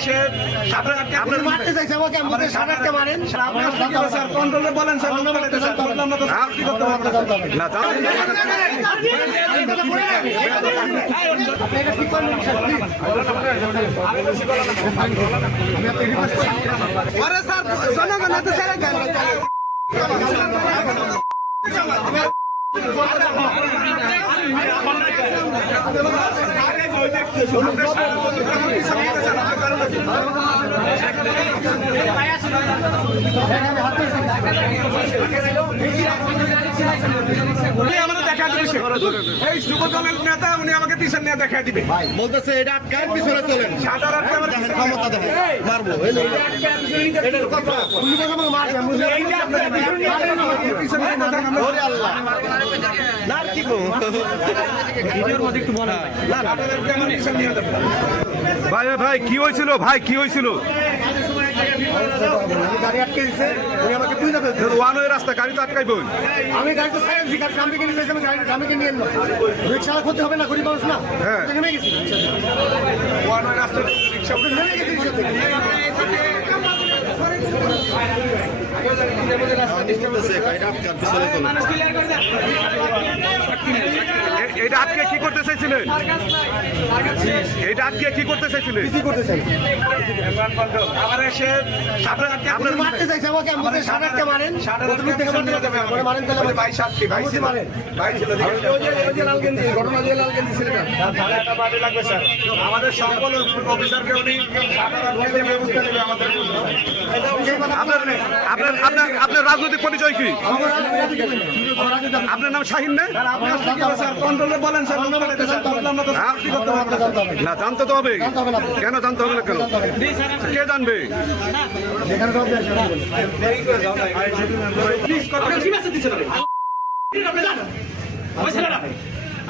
এসে আপনি মারতে চাইছে আমাকে আমাদের সারাতে মারেন স্যার কন্ট্রোলে বলেন স্যার আমরা তো কি করতে পারবো না আরে স্যার জনগণ এত ছেড়ে দেন এই যুব দলের নেতা উনি আমাকে পিছন নিয়ে দেখা দিবে বলতেছে এটা আটকায় পিছনে চলেন সাধারণ আমার ক্ষমতা দেখেন মারবো ভাই ভাই কি হয়েছিল ভাই কি হয়েছিল গাড়ি আটকে দিছে উনি আমাকে তুই যাবে ওয়ান ওয়ে রাস্তা গাড়ি তো আটকাইব আমি গাড়ি তো সাইড দিকে গ্রামে নিয়ে যাইছি আমি গ্রামে নিয়ে এলাম রিকশা করতে হবে না গরিব মানুষ না হ্যাঁ নেমে গেছি ওয়ান ওয়ে রাস্তা রিকশা নেমে গেছি রিকশা থেকে এটা আটকে কি করতে চাইছিলেন এটা আটকে কি করতে চাইছিলেন কি করতে চাই আমার এসে আপনি মারতে চাইছে আমাকে আমাদের সারাতে মারেন কতদূর থেকে মারেন তাহলে ভাই সাথী ভাই ছিল মারেন ভাই ছিল ওই যে লালগেন্দি ঘটনা যে লালগেন্দি ছিল তাহলে একটা বাড়ি লাগবে স্যার আমাদের সকল অফিসারকে উনি সাধারণ ব্যবস্থা নেবে আমাদের আপনার আপনার আপনার রাজনৈতিক পরিচয় কি আপনার নাম শাহিন না স্যার কন্ট্রোলে বলেন স্যার আমরা তো কি করতে পারবো না জানতে তো হবে কেন জানতে হবে না কেন কে জানবে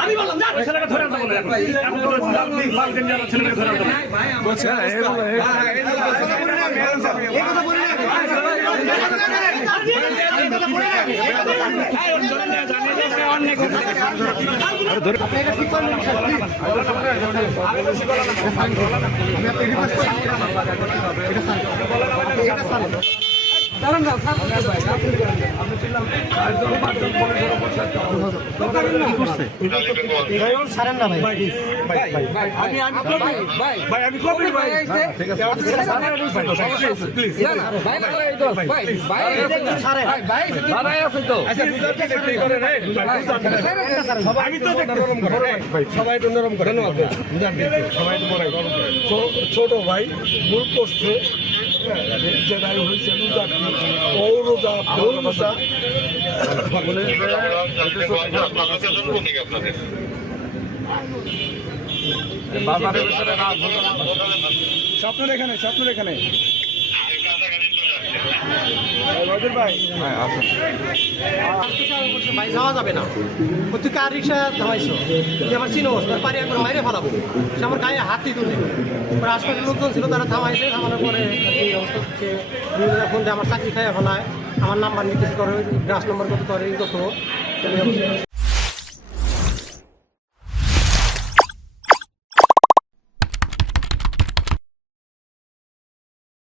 আমি বললাম যা ছেলেকে ধরে আনতে বলে ছেলেকে ধরে আনতে বলছে ছাড়েন না ভাই আমি কপি ভাই ঠিক আছে আমি তো সবাই তো নরম করে সবাই তো বড়াই ছোট ভাই ভুল করছে যেটাই হয়েছে রোজা রোজা স্বপ্নের এখানে ভাই ভাই যাওয়া যাবে না তুই কার রিক্সা থামাইছো তুই আমার চিনো পারি একবার মাইরে ফেলাবো সে আমার গায়ে হাতই তুলে হাসপাতালের লোকজন ছিল তারা থামাইছে থামানোর পরে এই অবস্থা হচ্ছে ফোন দিয়ে আমার চাকরি খাইয়া ফেলায় আমার নাম্বার নিতে করে গ্রাস নম্বর কত করে এই কত